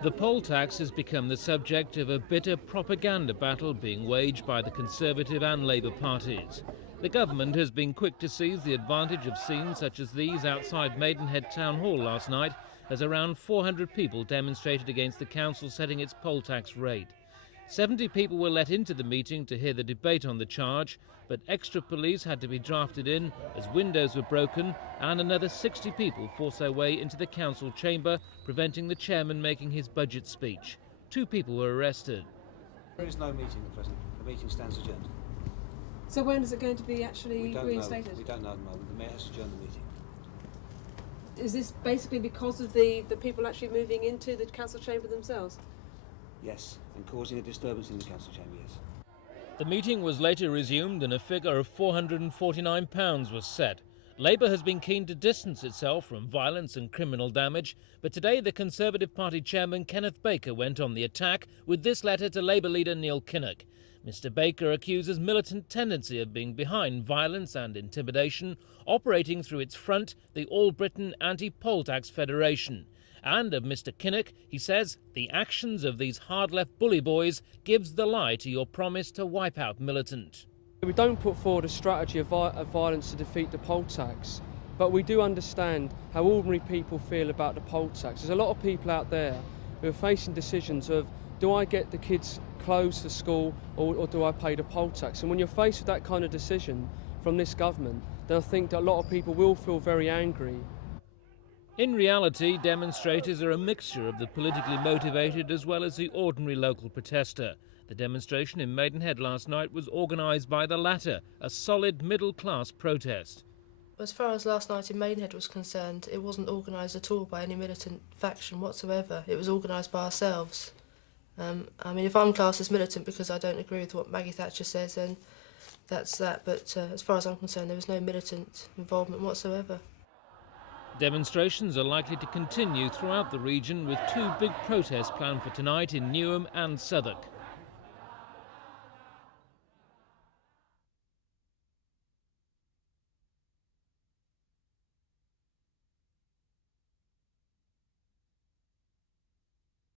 The poll tax has become the subject of a bitter propaganda battle being waged by the Conservative and Labour parties. The government has been quick to seize the advantage of scenes such as these outside Maidenhead Town Hall last night, as around 400 people demonstrated against the council setting its poll tax rate. 70 people were let into the meeting to hear the debate on the charge, but extra police had to be drafted in as windows were broken and another 60 people forced their way into the council chamber, preventing the chairman making his budget speech. 2 people were arrested. There is no meeting at present. The meeting stands adjourned. So when is it going to be actually reinstated? We don't know at the moment. The Mayor has adjourned the meeting. Is this basically because of the people actually moving into the council chamber themselves? Yes, and causing a disturbance in the council chamber, yes. The meeting was later resumed and a figure of £449 was set. Labour has been keen to distance itself from violence and criminal damage, but today the Conservative Party chairman Kenneth Baker went on the attack with this letter to Labour leader Neil Kinnock. Mr Baker accuses militant tendency of being behind violence and intimidation, operating through its front, the All Britain Anti-Poll Tax Federation. And of Mr Kinnock, he says, the actions of these hard-left bully boys gives the lie to your promise to wipe out militant. We don't put forward a strategy of violence to defeat the poll tax, but we do understand how ordinary people feel about the poll tax. There's a lot of people out there who are facing decisions of, do I get the kids clothes for school or do I pay the poll tax? And when you're faced with that kind of decision from this government, then I think that a lot of people will feel very angry. In reality, demonstrators are a mixture of the politically motivated as well as the ordinary local protester. The demonstration in Maidenhead last night was organised by the latter, a solid middle-class protest. As far as last night in Maidenhead was concerned, it wasn't organised at all by any militant faction whatsoever. It was organised by ourselves. I mean, if I'm classed as militant because I don't agree with what Maggie Thatcher says, then that's that. But as far as I'm concerned, there was no militant involvement whatsoever. Demonstrations are likely to continue throughout the region with 2 big protests planned for tonight in Newham and Southwark.